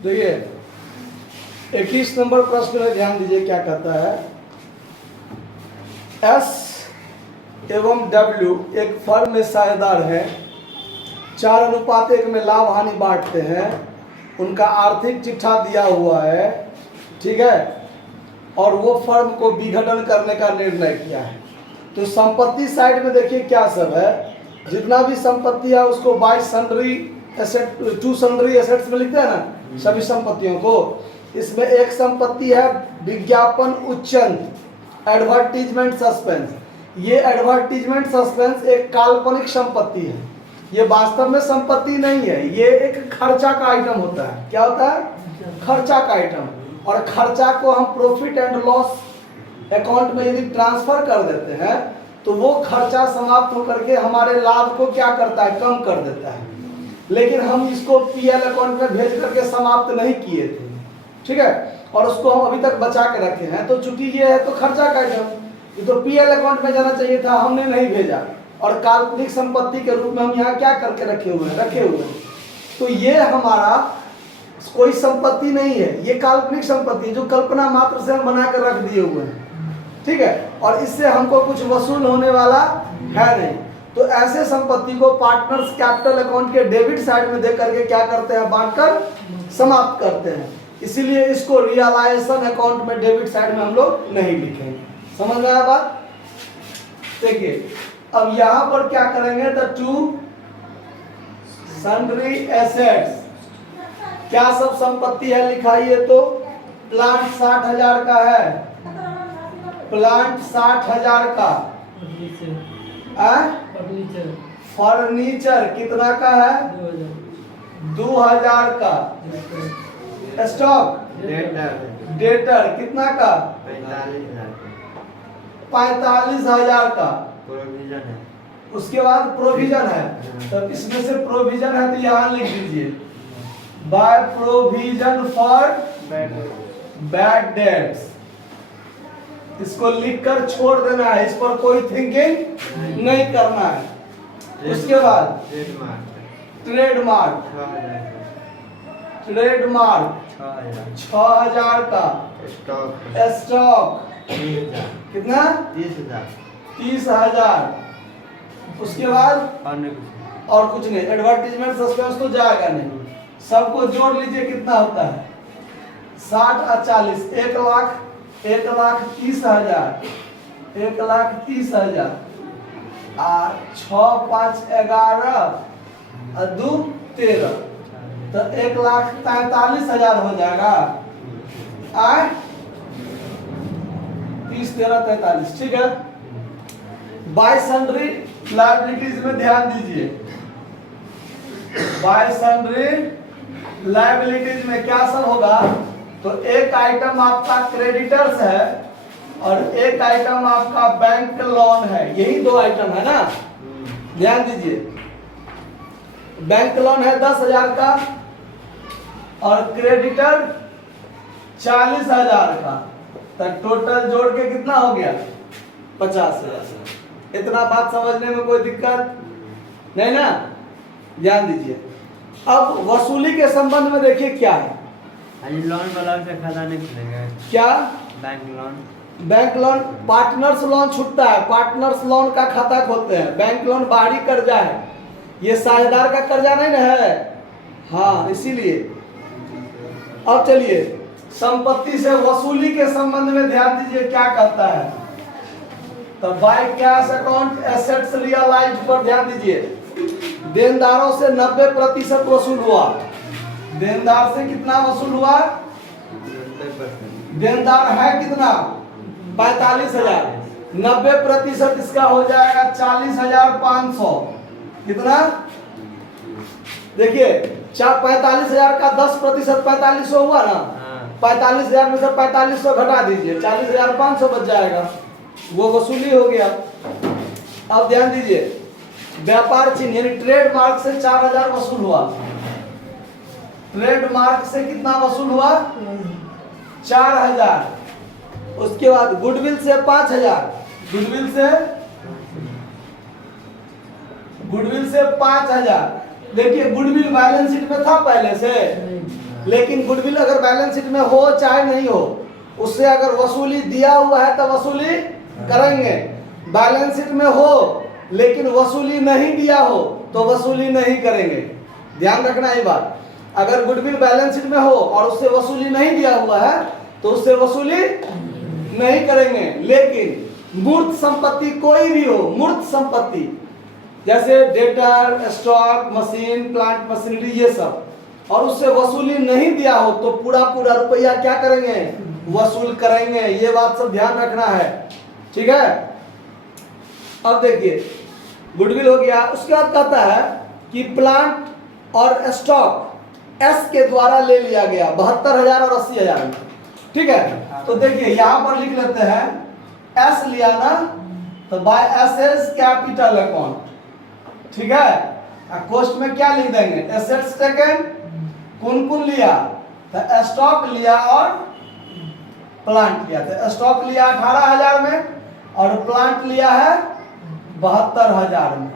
देखिए 21 नंबर प्रश्न में ध्यान दीजिए क्या कहता है। एस एवं डब्ल्यू एक फर्म में साझेदार हैं, 4:1 में लाभ हानि बांटते हैं, उनका आर्थिक चिट्ठा दिया हुआ है, ठीक है, और वो फर्म को विघटन करने का निर्णय किया है। तो संपत्ति साइड में देखिए क्या सब है, जितना भी संपत्ति है उसको by sundry asset to sundry assets में लिखते हैं ना सभी संपत्तियों को। इसमें एक संपत्ति है विज्ञापन उच्चंत, एडवर्टीजमेंट सस्पेंस। ये एडवर्टीजमेंट सस्पेंस एक काल्पनिक संपत्ति है, ये वास्तव में संपत्ति नहीं है, ये एक खर्चा का आइटम होता है। क्या होता है? खर्चा का आइटम। और खर्चा को हम प्रॉफिट एंड लॉस अकाउंट में यदि ट्रांसफर कर देते हैं तो वो खर्चा समाप्त होकर के हमारे लाभ को क्या करता है? कम कर देता है। लेकिन हम इसको पीएल अकाउंट में भेज करके समाप्त नहीं किए थे, ठीक है, और उसको हम अभी तक बचा के रखे हैं। तो चूंकि ये है तो खर्चा का आइटम, ये तो पीएल अकाउंट में जाना चाहिए था, हमने नहीं भेजा, और काल्पनिक संपत्ति के रूप में हम यहाँ क्या करके रखे हुए हैं। तो ये हमारा कोई संपत्ति नहीं है, ये काल्पनिक संपत्ति जो कल्पना मात्र से हम बना कर रख दिए हुए हैं, ठीक है, और इससे हमको कुछ वसूल होने वाला है नहीं। तो ऐसे संपत्ति को पार्टनर्स कैपिटल अकाउंट के डेबिट साइड में दे करके क्या करते हैं? बांटकर समाप्त करते हैं। इसीलिए इसको रियलाइजेशन अकाउंट में डेबिट साइड में हम लोग नहीं लिखेंगे। समझ में आया बात? देखिए अब यहां पर क्या करेंगे, द टू सन्ड्री एसेट्स, क्या सब संपत्ति है लिखाइए। तो प्लांट 60,000 का है, प्लांट 60,000 का, फर्नीचर कितना का है? 2,000 का, स्टॉक डेटर कितना का? 45,000 का, प्रोविजन है, उसके बाद प्रोविजन है। तब इसमें से प्रोविजन है तो यहाँ लिख दीजिए by provision for bad debts. इसको लिखकर छोड़ देना है, इस पर कोई थिंकिंग नहीं करना है। उसके बाद ट्रेडमार्क 6,000 का, स्टॉक कितना? 30,000। उसके बाद और कुछ नहीं, एडवर्टीजमेंट सस्पेंस तो जाएगा नहीं। सबको जोड़ लीजिए कितना होता है? 60 और 40, 1,30,000, 1,30,000, 6, 5, 11 और 2, 13, तो 1,43,000 हो जाएगा। 30, 13, 43, ठीक है। बाय सन्ड्री लायबिलिटीज में ध्यान दीजिए। बाय सन्ड्री लायबिलिटीज में क्या सब होगा? तो एक आइटम आपका क्रेडिटर्स है और एक आइटम आपका बैंक लोन है, यही दो आइटम है ना, ध्यान दीजिए। बैंक लोन है 10,000 का और क्रेडिटर 40,000 का, तो टोटल जोड़ के कितना हो गया? 50,000। इतना बात समझने में कोई दिक्कत नहीं ना, ध्यान दीजिए। अब वसूली के संबंध में देखिए क्या है। लोन वाला का खाता नहीं खुलेगा क्या? बैंक लोन पार्टनर्स लोन छूटता है, पार्टनर्स लोन का खाता खोलते हैं। बैंक लोन बाहरी कर्जा है, ये साझेदार का कर्जा नहीं ना है, हाँ, इसीलिए। अब चलिए संपत्ति से वसूली के संबंध में ध्यान दीजिए क्या कहता है। तो by cash account assets realised पर ध्यान दीजिए। देनदारों से 90% वसूल हुआ। देनदार से कितना वसूल हुआ? देनदार है कितना? 45,000। 90% इसका हो जाएगा 40,500। कितना? देखिए 45,000 का 10% 4500 हुआ ना, 45,000 में से 4500 घटा दीजिए, 40,500 बच जाएगा, वो वसूली हो गया। अब ध्यान दीजिए व्यापार चिन्ह यानी ट्रेडमार्क से 4,000 वसूल हुआ। ट्रेडमार्क से कितना वसूल हुआ? 4,000। उसके बाद गुडविल से 5,000, गुडविल से 5,000। देखिए गुडविल बैलेंस शीट में था पहले से, लेकिन गुडविल अगर बैलेंस शीट में हो चाहे नहीं हो, उससे अगर वसूली दिया हुआ है तो वसूली करेंगे। बैलेंस शीट में हो लेकिन वसूली नहीं दिया हो तो वसूली नहीं करेंगे। ध्यान रखना ये बात। अगर गुडविल बैलेंस शीट में हो और उससे वसूली नहीं दिया हुआ है तो उससे वसूली नहीं करेंगे। लेकिन मूर्त संपत्ति कोई भी हो, मूर्त संपत्ति जैसे debtor, stock, machine, plant machinery, ये सब, और उससे वसूली नहीं दिया हो तो पूरा पूरा रुपया क्या करेंगे, वसूल करेंगे। ये बात सब ध्यान रखना है, ठीक है। अब देखिए गुडविल हो गया। उसके बाद कहता है कि प्लांट और स्टॉक एस के द्वारा ले लिया गया 72,000 और 80,000 में, ठीक है। तो देखिए यहां पर लिख लेते हैं एस लिया ना, तो बाय एसेट्स कैपिटल अकाउंट, ठीक है। कॉस्ट में क्या लिख देंगे, एसेट्स टेकन, कौन कौन लिया, तो स्टॉक लिया और प्लांट लिया। तो स्टॉक लिया 18,000 में और प्लांट लिया है 72,000 में।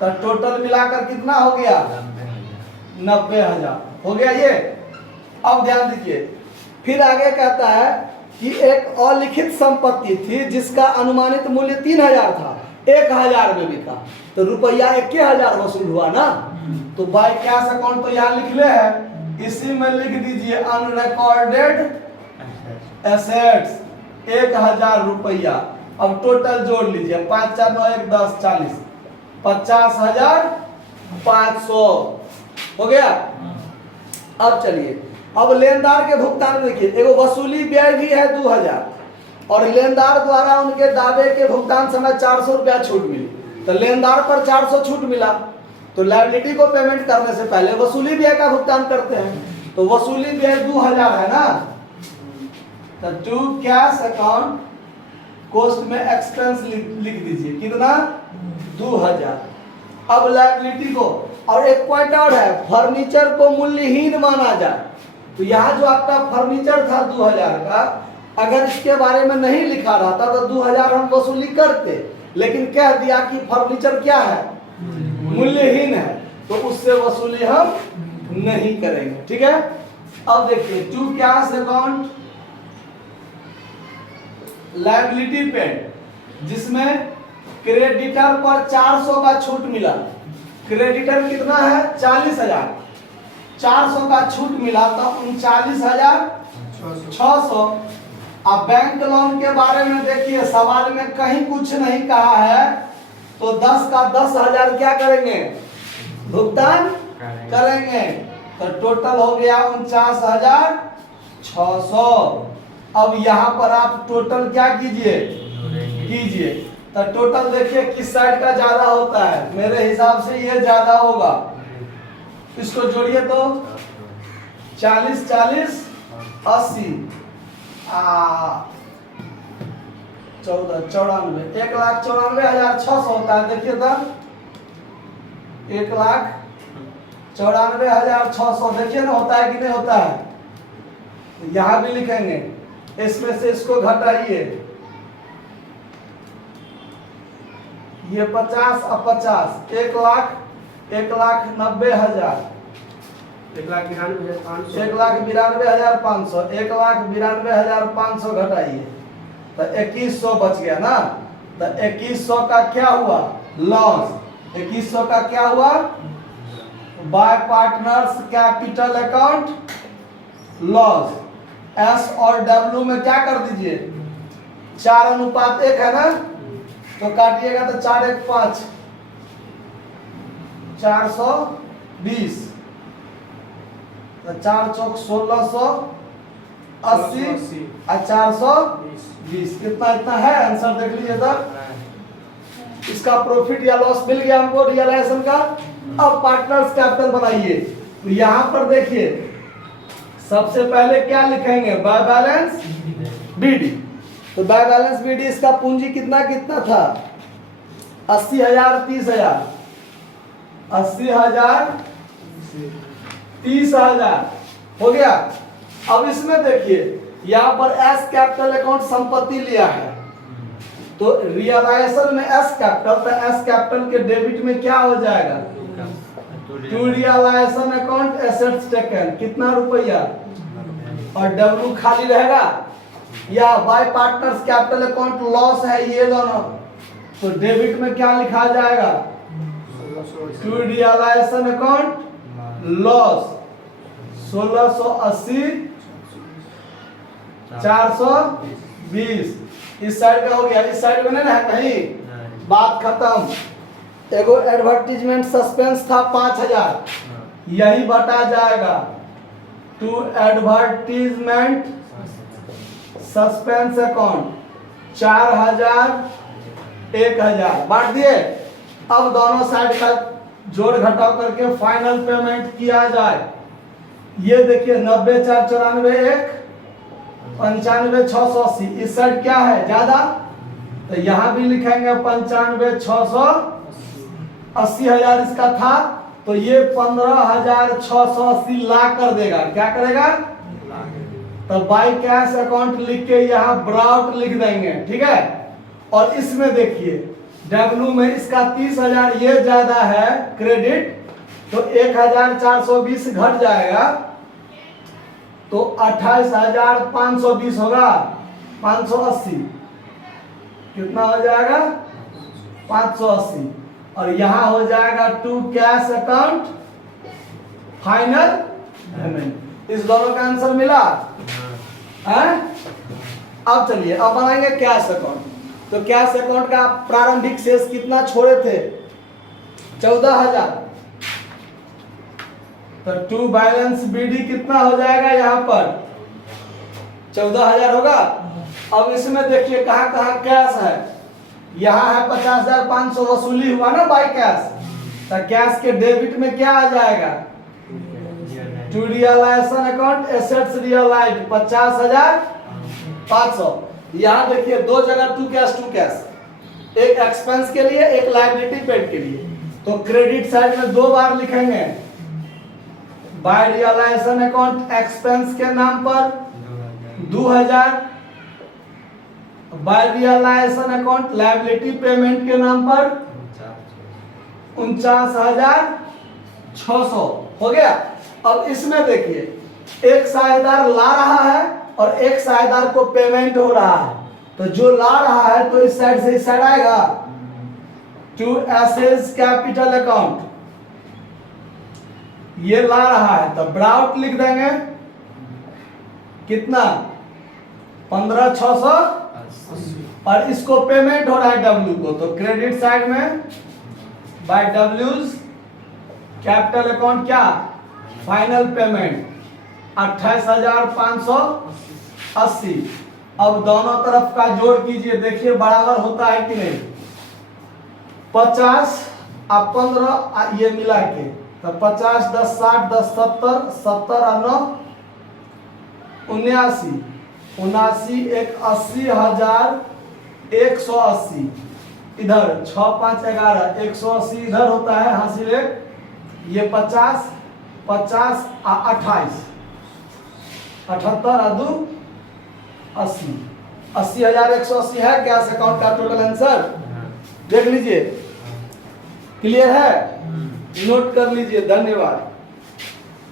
तो टोटल मिलाकर कितना हो गया, 90,000 हो गया ये। अब ध्यान दीजिए, फिर आगे कहता है कि एक अलिखित संपत्ति थी जिसका अनुमानित मूल्य 3,000 था, 1,000 में बिका, तो रुपया 21,000 वसूल हुआ ना। तो बाय कैश अकाउंट तो यहाँ लिख ले है, इसी में लिख दीजिए अनरिकॉर्डेड एसेट्स 1,000 रुपया। अब टोटल जोड़ लीजिए, 5 4 9 1 10 40, 50,500 हो गया। अब चलिए, अब लेनदार के भुगतान में देखिए, एगो वसूली व्यय भी है 2,000 और लेनदार द्वारा उनके दावे के भुगतान समय 400 रुपया छूट मिली, तो लेनदार पर 400 छूट मिला, तो लायबिलिटी को पेमेंट करने से पहले वसूली व्यय का भुगतान करते हैं। तो वसूली व्यय 2,000 है ना, तो टू कैश अकाउंट कॉस्ट में एक्सपेंस लिख दीजिए, कितना, 2,000। अब लायबिलिटी को, और एक पॉइंट और है, फर्नीचर को मूल्यहीन माना जाए। तो यहाँ जो आपका फर्नीचर था 2,000 का, अगर इसके बारे में नहीं लिखा रहता तो 2,000 हम वसूली करते, लेकिन कह दिया कि फर्नीचर क्या है, मूल्यहीन है, तो उससे वसूली हम नहीं करेंगे, ठीक है। अब देखिए to cash account liability paid, जिसमें क्रेडिटर पर 400 का छूट मिला। क्रेडिटर कितना है, 40,000, 400 का छूट मिला तो 39,600। अब बैंक लोन के बारे में देखिए, सवाल में कहीं कुछ नहीं कहा है, तो 10 का 10,000 क्या करेंगे, भुगतान करेंगे। तो टोटल हो गया 49,600। अब यहाँ पर आप टोटल क्या कीजिए, तो टोटल देखिए किस साइड का ज्यादा होता है, मेरे हिसाब से ये ज्यादा होगा। इसको जोड़िए तो 40 40 80 14 94, 1,94,600 होता है। देखिए तो 1,94,600 देखिए ना, होता है कि नहीं होता है। यहाँ भी लिखेंगे, इसमें से इसको घटाइए, ये 50 और 50, 1,90,000, 1,92,500, 1,92,500 घटाइए तो 2,100 बच गया ना। तो 2,100 का क्या हुआ, लॉस। 2,100 का क्या हुआ, bye partners capital account loss. S और डब्ल्यू में क्या कर दीजिए, 4:1 है ना, तो काटिएगा तो 4 1 5, 420, तो 4 चौक 1,680 और 420, कितना इतना है आंसर, देख लीजिए सर। इसका प्रॉफिट या लॉस मिल गया हमको रियलाइजेशन का। अब पार्टनर्स कैपिटल बनाइए, तो यहाँ पर देखिए सबसे पहले क्या लिखेंगे, बाय बैलेंस बीडी। तो बाय बैलेंस बीडी इसका पूंजी कितना कितना था, 80,000 30,000, 80,000 30,000 हो गया। अब इसमें देखिए यहाँ पर एस कैपिटल अकाउंट संपत्ति लिया है, तो रियलाइजेशन में एस कैपिटल, तो एस कैपिटल के डेबिट में क्या हो जाएगा, to realisation account assets taken कितना रुपया, और डब्ल्यू खाली रहेगा, या by partners capital account loss है ये दोनों, तो डेबिट में क्या लिखा जाएगा, टू रियलाइजेशन अकाउंट लॉस 1680 420। इस साइड का हो गया, इस साइड में नहीं है कहीं, बात खत्म। एगो एडवर्टीजमेंट सस्पेंस था 5000, यही बटा जाएगा टू एडवर्टीजमेंट सस्पेंस अकाउंट 4000 1000 बांट दिए। अब दोनों साइड का जोड़ घटाव करके फाइनल पेमेंट किया जाए। ये देखिए 90 4 94 1 95 680, इस साइड क्या है ज्यादा, तो यहां भी लिखेंगे 95 680 हजार इसका था, तो ये 15680 ला कर देगा, क्या करेगा, तो बाय कैश अकाउंट लिख के यहाँ ब्राउट लिख देंगे, ठीक है। और इसमें देखिए डब्ल्यू में इसका 30,000 ये ज्यादा है क्रेडिट, तो 1420 घट जाएगा, तो 28,520 होगा, 580 कितना हो जाएगा 580, और यहां हो जाएगा to cash account final payment. इस दोनों का आंसर मिला है। अब चलिए अब बनाएंगे कैश अकाउंट। तो कैश अकाउंट का प्रारंभिक शेष कितना छोड़े थे, 14,000, तो टू बैलेंस बीडी कितना हो जाएगा, यहाँ पर 14,000 होगा। अब इसमें देखिए कहाँ कहाँ कैश है, यहाँ है 50,500 वसूली हुआ ना बाय कैश, तो कैश के डेबिट में क्या आ जाएगा, to realisation account assets realised 50,500। यहाँ देखिए दो जगह टू कैश, एक एक्सपेंस के लिए एक लायबिलिटी पेड के लिए, तो क्रेडिट साइड में दो बार लिखेंगे, बाय रियलाइजेशन अकाउंट एक्सपेंस के नाम पर 2000, by realisation account liability payment के नाम पर 49,600 हो गया। अब इसमें देखिए एक साझेदार ला रहा है और एक साझेदार को पेमेंट हो रहा है, तो जो ला रहा है तो इस साइड से इस साइड आएगा, टू एसेट्स कैपिटल अकाउंट, ये ला रहा है तो ब्राउट लिख देंगे, कितना 15,680, और इसको पेमेंट हो रहा है डब्ल्यू को, तो क्रेडिट साइड में बाय डब्ल्यूज कैपिटल अकाउंट क्या फाइनल पेमेंट 28,580। अब दोनों तरफ का जोड़ कीजिए, देखिए बराबर होता है कि नहीं, 50 और 15 ये मिला के, तो 50 10 60 10 70 70 और 9 79 79 1 80,180, इधर 6 5 11 180 इधर होता है हासिल एक, ये 50 50 और 28 78 और 2 80 80,180 है कैश अकाउंट का टोटल आंसर। देख लीजिए, क्लियर है, नोट कर लीजिए, धन्यवाद।